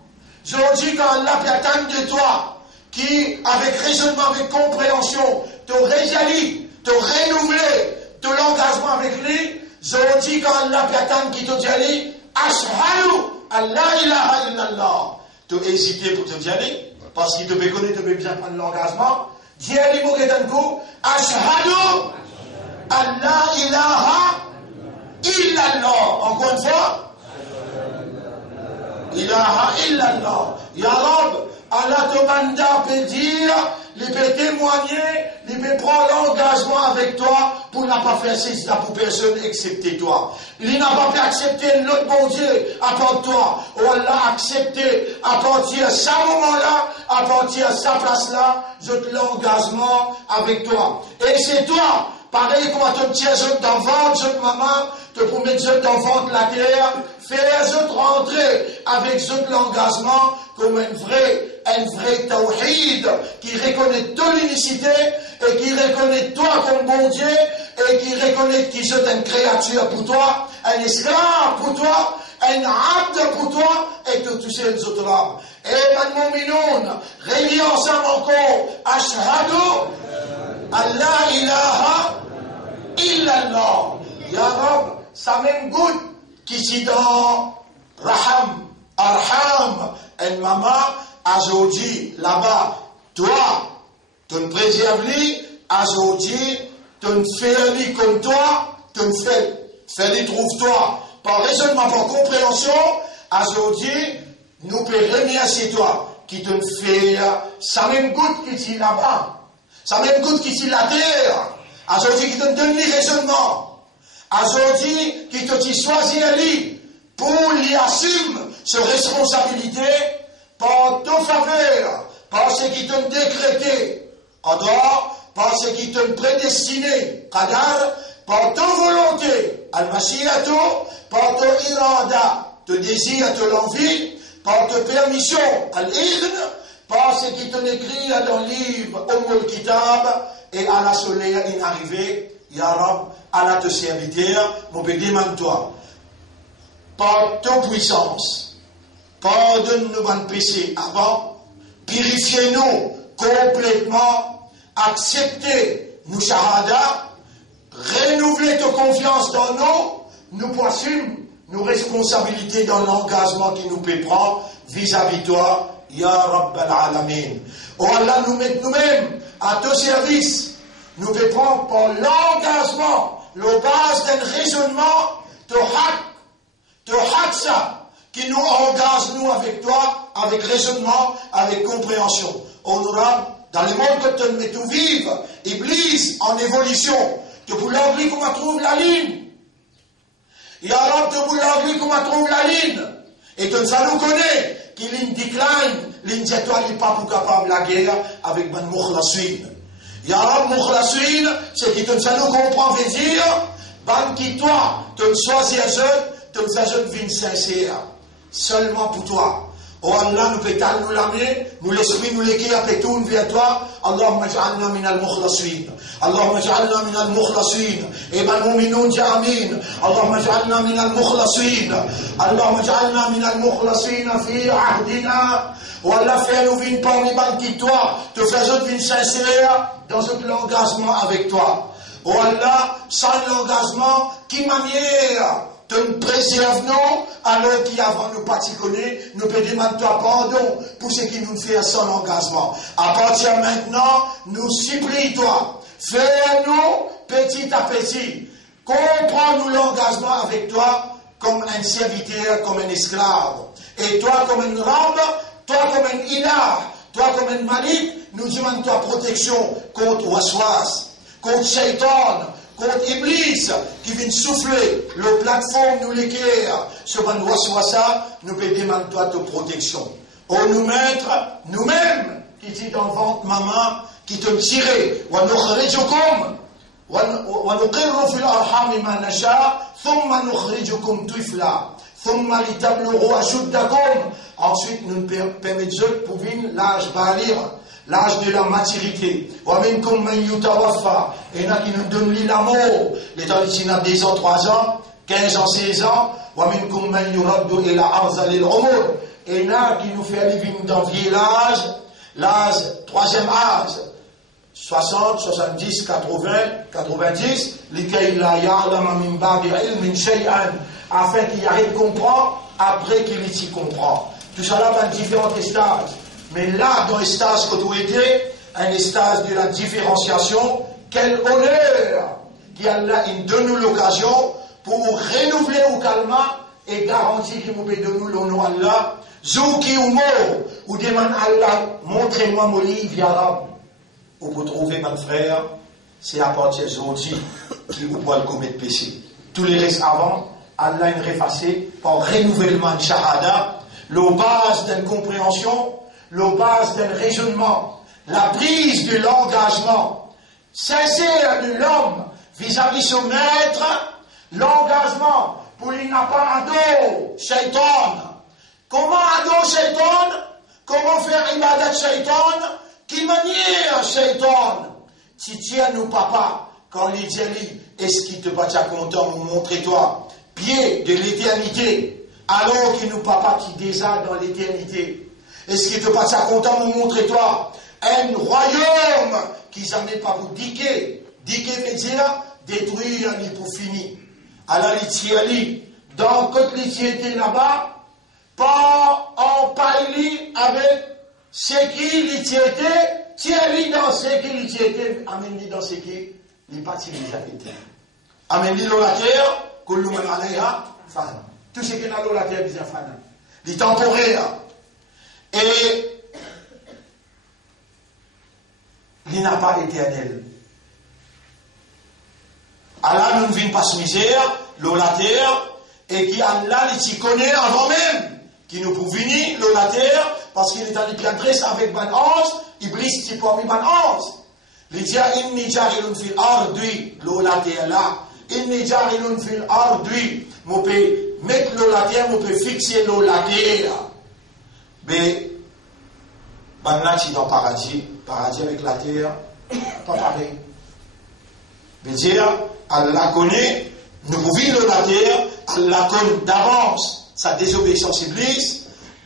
aujourd'hui, quand Allah peut attendre de toi, qui, avec raisonnement, avec compréhension, te réalise, te renouveler, te l'engagement avec lui, aujourd'hui, quand Allah peut attendre qui te dit, Ashhadu, Allah ilaha illallah, te hésiter pour te dire, parce qu'il te peut connaître, te peut bien prendre l'engagement, dis à l'immo qui est un coup, Ashhadu, Allah ilaha illallah. Encore une fois. Ilaha illallah. Ya Rab, Allah te manda peut dire, il peut témoigner, il peut prendre l'engagement avec toi pour ne pas faire ça pour personne excepté toi. Il n'a pas pu accepter l'autre bon Dieu à part toi. Ou Allah a accepté à partir de ce moment-là, à partir de sa place-là, je te l'engagement avec toi. Et c'est toi. Pareil comme à ton petit autres d'enfant, autres maman, te promettre autres d'enfant de la terre, faire autres rentrer avec autres l'engagement comme un vrai tawhid qui reconnaît ton unicité et qui reconnaît toi comme bon Dieu et qui reconnaît qu'il est une créature pour toi, un esclave pour toi, un abd pour toi et que tous ces autres là. Et maintenant, minoun, réunis ensemble encore, ashhadu, Allah ilaha illallah. Ya Rab, ça même goutte qui s'y dans Raham, Arham, et maman, aujourd'hui, là-bas, toi, tu ne préserves lui, aujourd'hui, tu ne fais lui comme toi, tu ne fais lui trouve-toi. Par raisonnement, par compréhension, aujourd'hui, nous pouvons remercier toi, qui te fait ça même goutte qui s'y là-bas. Ça même goutte qui s'y la terre. Aujourd'hui, qui te donne les raisonnements. Aujourd'hui, qui te dit choisir lui pour lui assumer ses responsabilités par ton faveur, par ce qui te décrété. Qadar, par ce qui te prédestiné. Qadar, par ton volonté. Al-Mashiatu, par ton irada, te désir, te l'envie, par ta permission. Al-Idn, par ce qui te écrit dans le livre Ummul Kitab et à la soleil inarrivée, Ya Rab, à la te serviteur, mon pédé demande-toi, par ta puissance, pardonne-nous nos péchés avant, purifiez-nous complètement, acceptez nos shahada, renouvelez ta confiance dans nous poissons nos responsabilités dans l'engagement qui nous peut prendre vis-à-vis toi, Ya Rabbal Alamin. Oh Allah, nous met nous-mêmes à ton service. Nous pouvons prendre par l'engagement, le base d'un raisonnement, te hak ça, qui nous engage, nous, avec toi, avec raisonnement, avec compréhension. Honorable, dans le monde que tu mets tout vivre, Iblis, en évolution, tu peux l'enlever comme on trouve la ligne. Ya Rab, tu peux l'enlever comme on trouve la ligne. Et tu nous connaît. Qui ligne décline, ligne d'étoile n'est pas pour capable la guerre avec Ben Mukhlasin. Ya Rab Mukhlasin, c'est qui te nous comprend, veut dire, Ben qui toi, te choisis un jeune, te fais une vie sincère, seulement pour toi. Oh Allah, nous pétales, nous l'amener, nous l'esprit, nous l'équer, après tout, vers toi. Allahumma ja'alna min al-mukhlasin. Allahumma ja'alna min al-mukhlasin. Et ben, mu'minun ja'amin. Allahumma ja'alna min al-mukhlasin. Allahumma ja'alna min al-mukhlasin fi ahdina. Oh Allah, fais-nous vivre parmi banquis toi, te faisons vivre sincère dans ce l'engagement avec toi. Oh Allah, sans l'engagement, qui manière de nous préserver, nous, alors qu'avant nous pas t'y connaître, nous peut demander toi pardon pour ce qui nous fait sans engagement. À partir de maintenant, nous supplie toi, fais-nous petit à petit, comprends-nous l'engagement avec toi comme un serviteur, comme un esclave. Et toi comme une rampe, toi comme un ilah, toi comme un malik, nous demandons toi protection contre Waswas, contre Shaitan, contre Iblis, qui vient souffler le plateforme, nous l'équerre, sur un Waswasa, nous peut demander toi de protection. Oh, nous mettre, nous-mêmes, qui dit dans le ventre maman, qui te tirer, wa nukhrijukum, wa nuqirru fil arham ma nasha, thumma nukhrijukum tifla, thumma litablughu ashuddakum. Ensuite, nous permettons de pouvoir l'âge balir, l'âge de la maturité. Et il y en a qui nous donnent l'amour. Les gens qui ont des ans, 3 ans, 15 ans, 16 ans. Et il y en a qui nous font aller dans le vieux l'âge, 3e âge. 60, 70, 80, 90. Afin qu'il arrive à comprendre, après qu'il y comprend. Tout ça là dans différents stages. Mais là, dans les stages que tu étais, un stage de la différenciation, quel honneur qui Allah donne nous l'occasion pour renouveler au calme et garantir qu'il nous peut donner le nom Allah. Zouki ou mort, ou demande Allah, montrez-moi mon livre, Yarab. Ou pour trouver mon frère, c'est à partir d'aujourd'hui qui vous pourra le commettre péché. Tous les restes avant, Allah est effacé par renouvellement de Shahada, le base d'une compréhension, le base d'un raisonnement, la prise de l'engagement sincère de l'homme vis-à-vis son maître, l'engagement pour il n'a pas ado, shaitan. Comment ado shaitan? Comment faire ibadat shaitan? Qui manière shaitan? Si tiens nous papa, quand il dit, est-ce qu'il te pas content de montrer toi, pied de l'éternité, alors qu'il nous papa qui déjà dans l'éternité? Est-ce qu'il te pas content de montrer toi un royaume qui jamais pas pour diquer? Diquer veut dire détruire ni pour finir. Alors l'itiali, dans côté l'itiété là-bas, pas en paille avec ce qui l'itiété, tiens-li dans ce qui l'itiété, amène-li dans ce qui n'est pas tiré été. Amène-li dans la terre, kullu man alayha fan. Tout ce qui est dans la terre, c'est fan. Les temporaires. Et il n'a pas éternel. Allah ne vient pas se misère, l'eau la terre, et qui Allah les connaît avant même, qui nous pour venir, l'eau la terre, parce qu'il est allé puis adresse avec ban ange, Iblis qui pour ban ange. Il dit inni jarilun fil ardi, l'eau la terre là, inni jarilun fil ardi, mon peut mettre l'eau la terre, mon peut fixer l'eau la terre. Mais, là, tu es dans le paradis avec la terre, pas pareil. Mais dire, Allah connaît, nous vivons la terre, Allah connaît d'avance sa désobéissance Iblis.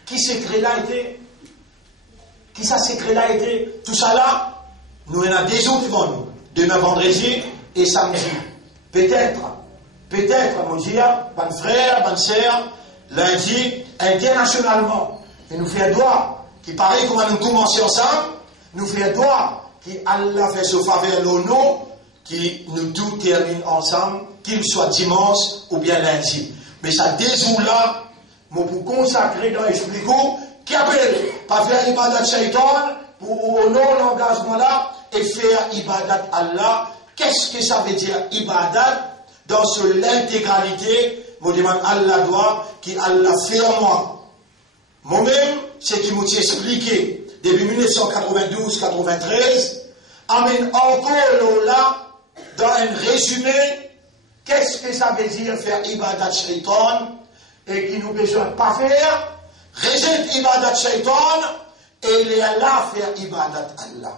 Qui s'est créé là été? Qui ça s'est créé là été? Tout ça là, nous en avons des jours devant nous. Demain vendredi et samedi. Peut-être, mon dire, bonne frère, bonne sœur, lundi, internationalement. Et nous faisons droit, qui paraît qu'on va nous commencer ensemble, nous faisons droit, qui Allah fait ce faveur le nom, qui nous tout termine ensemble, qu'il soit dimanche ou bien lundi. Mais ça désoule là, pour consacrer dans l'esprit, qui appelle, pas faire ibadat shaitan, pour honorer l'engagement là, et faire ibadat Allah. Qu'est-ce que ça veut dire ibadat? Dans l'intégralité, je demande Allah doit, qui Allah fait en moi. Moi-même, ce qui m'a expliqué depuis 1992-93, amène encore là, dans un résumé, qu'est-ce que ça veut dire faire ibadat shaitan, et qui nous besoin pas faire, rejette ibadat shaitan, et il est là faire ibadat Allah.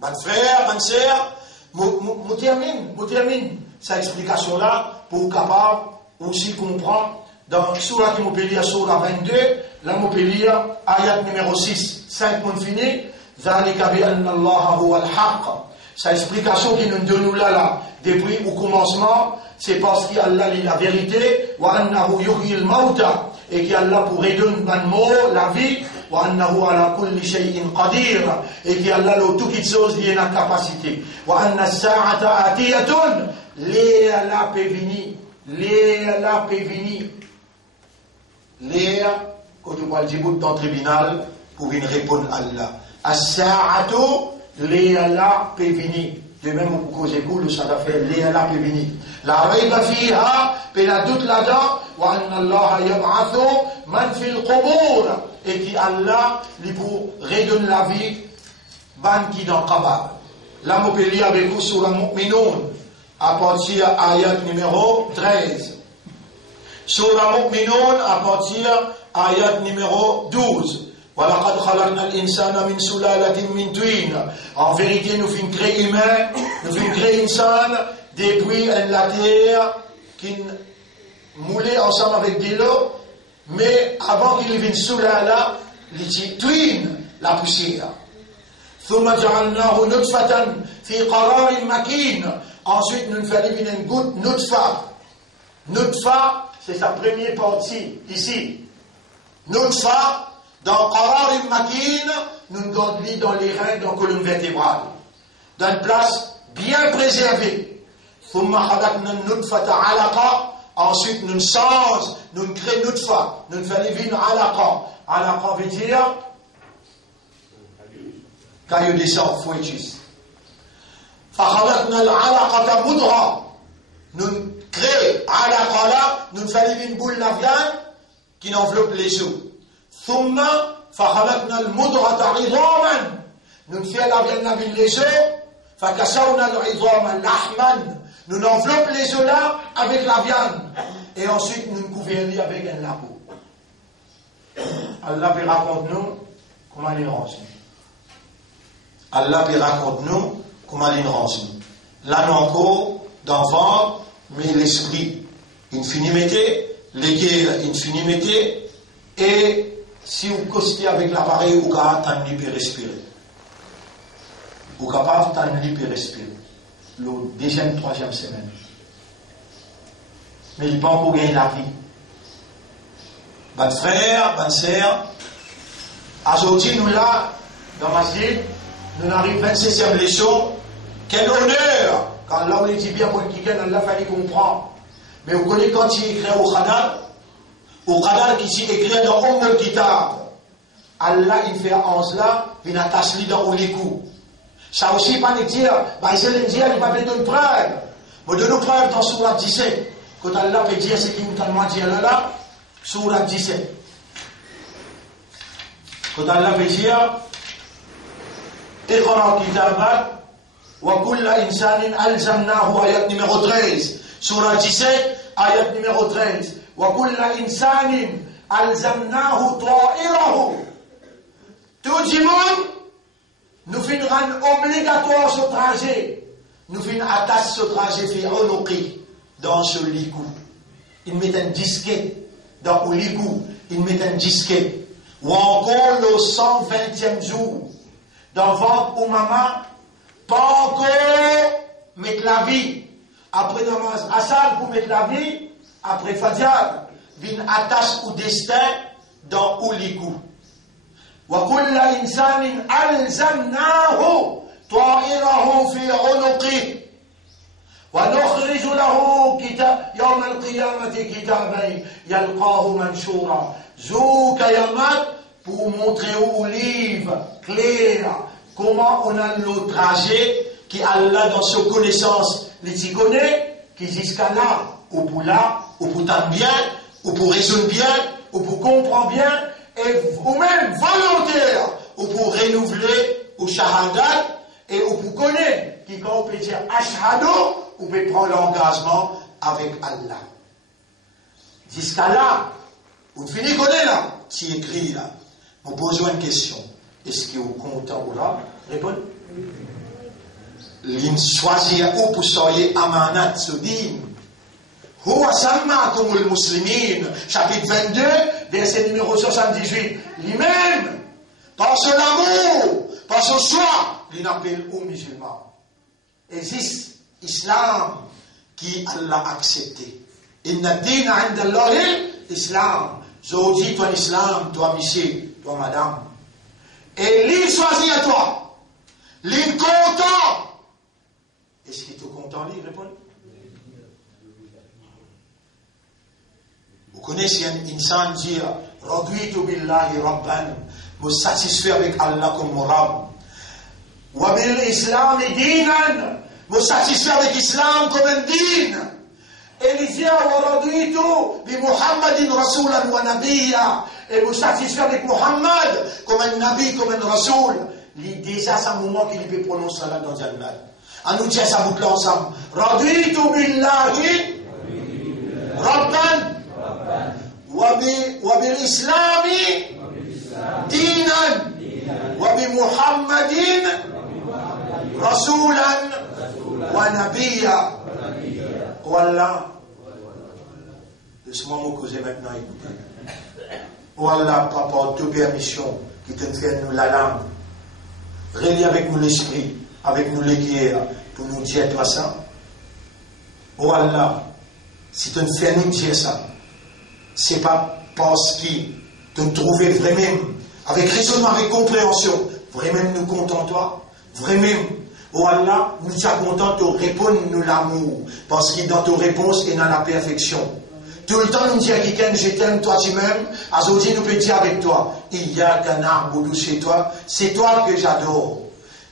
Mon frère, ma sœur, je termine cette explication-là pour capable aussi comprendre dans Surah qui m'appelle lire Surah 22, là m'appelle lire ayat numéro 6, 5 points finis, ذَلِكَ بِأَنَّ اللَّهَ هُوَ الْحَقِّ. Cette explication qui nous donne là, depuis au commencement, c'est parce qu'Allah est la vérité, وَأَنَّهُ يُحْيِي الْمَوْتَى, et qu'Allah pourrait donner un mot, la vie, وَأَنَّهُ عَلَى كُلِّ شَيْءٍ قَدِيرٌ, et qu'Allah a toute chose liée à la capacité. وَأَنَّ السَّاعَةَ آتِيَةٌ, Léa peut venir, Léa peut venir. Léa, quand tu parles du bout dans le tribunal, pour venir répondre à Allah. As-sa'atu, Léa peut venir. De même, pour cause écoute, ça va faire Léa peut venir. La rayba fiha, puis la doute là-dedans, wa anna Allah yab'athu man fil qubur, et qui Allah, lui pour redonner la vie, ban qui dans Qabr. Là, on peut lire avec vous sur la Mu'minun, à partir ayat numéro 13. Sur la Mu'minun, à partir ayat numéro 12. وَلَقَدْ خَلَقْنَا الْإِنسَانَ مِنْ سُلَالَةٍ مِنْ طِينٍ. En vérité, nous finissons créer humain, nous finissons créer insan, depuis la terre qui moulait ensemble avec de l'eau, mais avant qu'il vienne sulala, il dit twin, la poussière. ثُمَّ جَعَلْنَاهُ نُطْفَةً فِي قَرَارٍ مَكِينٍ. Ensuite, nous faisons une goutte nutfa. Nutfa, c'est sa première partie, ici. Nutfa, dans Qarar Makin, nous gardons dans les reins, dans la colonne vertébrale. Dans une place bien préservée. Ensuite, nous changeons, nous créons nutfa. Nous faisons une alaqa. Alaqa veut dire caillou de sang, fouettus. Nous créons alaqa là, nous faisons une boule de viande qui enveloppe les os. ثم فخلقنا المضغة عظاما. Nous faisons la viande avec les os. فكسونا العظام لحما. Nous enveloppons les os là avec la viande. Et ensuite nous couvrons avec un labo. Allah peut raconter nous comment il renseigne. Allah peut raconter nous comment il renseigne. Là non encore d'enfant, mais l'esprit infinimité, l'équerre infinimité, et si vous costez avec l'appareil, vous pouvez peut respirer. Vous êtes capable de respirer. La deuxième, troisième semaine. Mais il ne peut pas encore gagner la vie. Bonne frère, bonne sœur, aujourd'hui, nous là, dans ma masjid, nous arrivons 26e leçon. Quel honneur! Quand là, on le dit bien pour le kiken, Allah fallait comprendre. Mais vous connaissez quand il écrit au Khadar? Au Qadar qui s'y écrit dans Umm Kitab. Allah, il fait en cela, il a tasli dans Olikou. Ça aussi, pas de dire, bah, il s'est dit, il va pas donner preuve. Mais de nous preuve dans Surah 17. Quand Allah peut dire ce qu'il nous a dit là, Surah 17. Quand Allah peut dire, Iqra kitabak, wa kulla insanin alzamnahu, ayat numéro 13. Surah 17, ayat numéro 13. وَكُلَّ إِنسَانٍ أَلْزَمْنَاهُ طَائِرَهُ. Tout le monde, nous finirons obligatoire ce trajet. Nous finirons attacher ce trajet fait onoki dans ce likou. Il met un disquet dans le likou. Il met un disquet. Ou encore le 120e jour. Dans ventre ou maman, pas encore mettre la vie. Après namaz Assad pour mettre la vie. Après Fajr, vient attache au destin dans Oulikou. Wa kulla insanin alzamnahu ta'irahu fi unuqi. Wa nukhriju lahu yawm al-qiyamati kitaban yalqahu manshura. Zouka yamat, pour montrer au livre clair comment on a le trajet qui Allah dans sa connaissance les connaît, qui jusqu'à là, ou pour là, ou pour t'en bien, ou pour raisonner bien, ou pour comprendre bien, ou même volontaire, ou pour renouveler, ou shahadat, et ou pour connaître, qui quand on peut dire ashhadu, ou peut prendre l'engagement avec Allah. Jusqu'à là, on finit connaître là. qui écrit là. On pose une question. Est-ce qu'il est content ou là? Répondez. L'in choisir ou pour soyez amanat sudin. Huwa sammakumul muslimin. Chapitre 22, verset numéro 78. Lui-même, par son amour, par son choix, il appelle aux musulmans. Existe islam qui Allah a accepté. Inna dina inda Allahi islam. Je dis toi l'islam, toi monsieur, toi madame. Et l'il choisit à toi. L'il content. Est-ce qu'il est content, lui? Répondez. Vous connaissez un insan dire Raditu billahi rabban, me satisfait avec Allah comme mon Rabb. Wa bil islam dinan, me satisfait avec l'islam comme un din. Et il dit Wa raditu bi Muhammadin rasulan wa nabiyya, et me satisfait avec Muhammad comme un nabi, comme un rasoul. Il déjà c'est un moment qu'il peut prononcer là dans Jannah. On nous dit ça boucle ensemble. Raditu billahi rabban wa bil islami dinan wa bi Muhammadin rasulan wa nabiyya. Wallah, laisse-moi me causer maintenant, écoutez. Wallah, papa, deux permissions qui te fait nous la langue. Relie avec nous l'esprit, avec nous l'équerre, pour nous dire toi ça. Oh Allah, si tu ne fais nous dire ça, c'est pas parce qu'il te trouver vraiment, avec raisonnement, avec compréhension, vraiment nous comptons toi, vraiment. Oh Allah, nous sommes contents de répondre nous l'amour, parce que dans ta réponse, il y a la perfection. Tout le temps, nous disons à quelqu'un, je t'aime, toi tu m'aimes. Aujourd'hui, nous pouvons dire avec toi, il y a qu'un arbre chez toi, c'est toi que j'adore.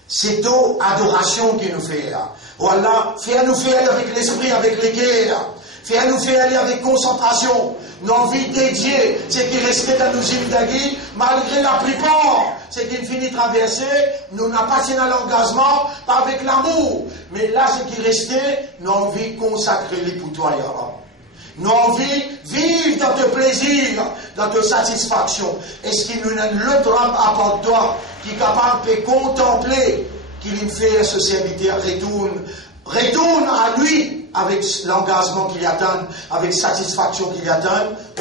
C'est ton adoration qui nous fait là. Voilà, fais-nous faire avec l'esprit, avec les guerres. Fais-nous faire aller avec concentration. Nos envie dédiée, c'est qui reste dans nos îles d'Agui, malgré la plupart, c'est qu'il finit traverser, nous n'a pas signé l'engagement, pas avec l'amour. Mais là, c'est qui restait, nos envie consacrer les pour toi, Yara. Nos envie vivre dans tes plaisirs, dans tes satisfactions. Est-ce qu'il nous a l'autre homme à part toi, qui est capable de contempler qu'il fait ce serviteur, retourne à lui avec l'engagement qu'il attend, avec satisfaction qu'il attend,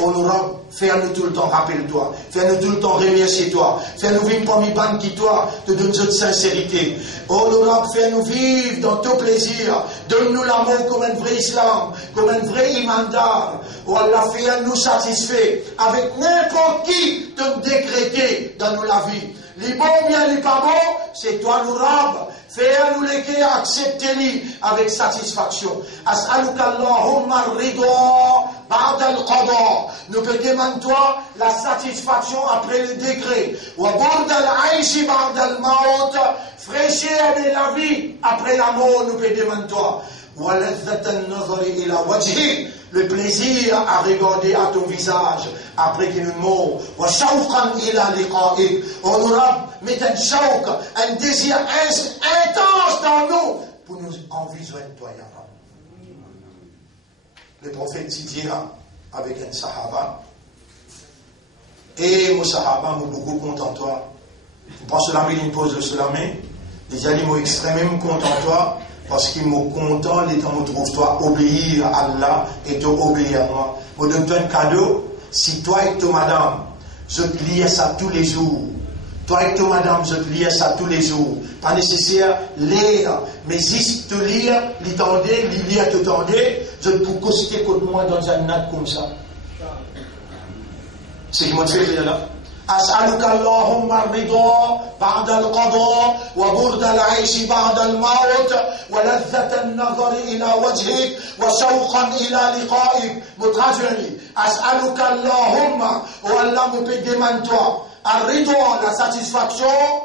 on nous rend, fais-nous tout le temps, rappelle-toi, fais-nous tout le temps, remercie-toi, fais-nous vivre parmi bandes qui toi, te donne cette sincérité. On nous rend, fais-nous vivre dans ton plaisir, donne-nous l'amour comme un vrai islam, comme un vrai imandar. Oh Allah, fais-nous satisfait avec n'importe qui te décréter dans la vie. Les bons bien, les pas bons, c'est toi nous rab. Fais-nous les guerres, acceptez-les avec satisfaction. As'aluka Allahumma ridwa ba'da al-qada. Nous te demandons toi la satisfaction après le décret. Wa burda al-aishi ba'da al-maut. Fraîcheur de la vie après la mort, nous te demandons toi. Wa ladhata an-nazari ila wajhi. Le plaisir à regarder à ton visage après qu'il nous mort. Wa shawqan ila liqa'ik. On aura mis un shawq, un désir intense dans nous pour nous envisager toi, ya Rab. Le prophète dira avec un sahaba, et mon sahaba m'a beaucoup content toi. Pas cela, mais il me pose cela, mais les animaux extrêmement content toi. Parce qu'il m'a content, les temps me trouve toi obéir à Allah et te obéir à moi. Je donne toi un cadeau. Si toi et toi, madame, je te lis ça tous les jours. Toi et toi, madame, je te lis ça tous les jours. Pas nécessaire lire, mais si te lire, l'entendez, lire, te tendez, je te peux citer contre moi dans un nat comme ça. C'est qui m'a fait là. أسألك اللهم الرضا بعد القضاء وبرد العيش بعد الموت ولذة النظر إلى وجهك وشوقا إلى لقائك. متراجعني أسألك اللهم والله مبدمن toi الرضا, la satisfaction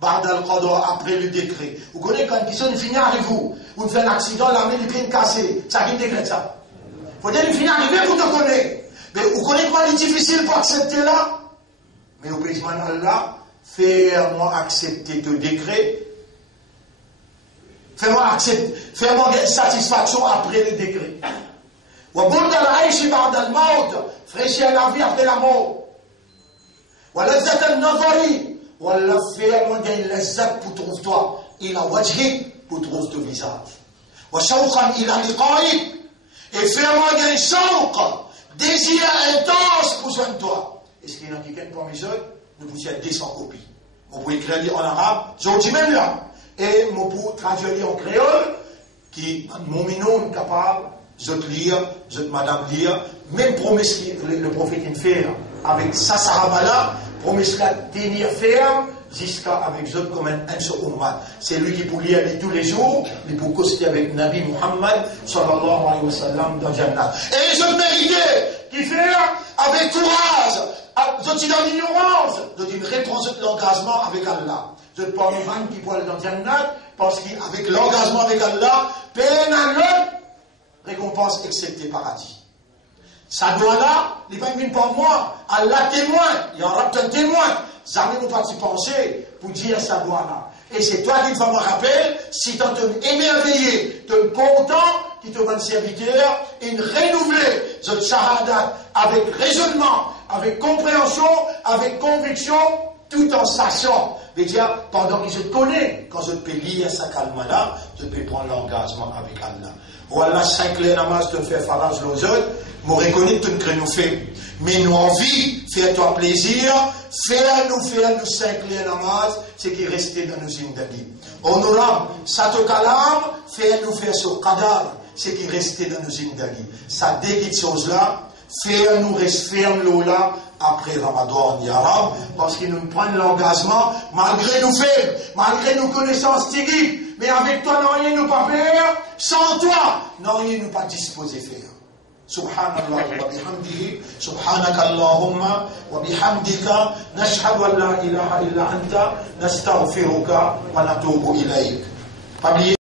بعد القضاء, après le décret. Vous connaissez quand une personne finit avec vous, vous faites un accident, la main, les pieds cassés, ça qui décrète ça. Faut dire une finit arriver pour te connaître. Mais vous connaissez pas les difficiles pour accepter là? Mais au pays Allah, fais-moi accepter ton décret. Fais-moi satisfaction après le décret. Fraîchir la vie après la mort. ولذة النظر ولا faire moins gain lazzat pour trouver toi il a wajhik pour trouver ton visage وشوقا إلى لقائك et faire moins gain shawq désir intense pour joindre toi. Est-ce qu'il y en a quelqu'un parmi eux nous pouvons 200 copies. On peut écrire en arabe, je dis même là. Et on peut traduire en créole, qui, mon minon, capable, je te lire, je te madame lire, même promesse que le prophète fait avec sa sarabala, promesse qu'à tenir ferme, jusqu'à avec eux comme un seul ummat. C'est lui qui peut lire tous les jours, il peut coster avec Nabi Muhammad, sallallahu alayhi wa sallam, dans Jannah. Et je méritais, qui fait avec courage, je dis dans l'ignorance, je dis réponse de l'engagement avec Allah. Je parle aux gens qui parlent dans Jannah, parce qu'avec l'engagement avec Allah, peine à l'autre, récompense excepté paradis. Ça doit là, il va venir par moi, Allah témoin, il y aura un témoin. Jamais nous pas y penser pour dire ça doit là. Et c'est toi qui vas me rappeler, si tu es émerveillé, tu es content, qui te va serviteur, et renouveler cette shahada avec raisonnement, avec compréhension, avec conviction, tout en sachant. Mais dire, pendant que je te connais, quand je peux lire sa calmada, je peux prendre l'engagement avec Allah. Voilà, 5 les namas te faire farage aux autres, me reconnaître que nous fait. Mais nous envie, faire-toi plaisir, faire-nous 5 les namas, ce qui restait dans nos zindagi. Honorable, ça te calame, faire-nous faire ce cadavre, ce qui restait dans nos zindagi. Ça déguide chose là, faire-nous rester ferme là, après Ramadan, Yarab, parce qu'ils nous prennent l'engagement, malgré nos faibles, malgré nos connaissances techniques, mais avec toi, non, rien nous pas faire, sans toi, non, rien nous pas disposer faire. Subhanallah wa bihamdihi, subhanaka Allahumma wa bihamdika, nashhadu an la ilaha illa anta, nastaghfiruka wa natubu ilayk.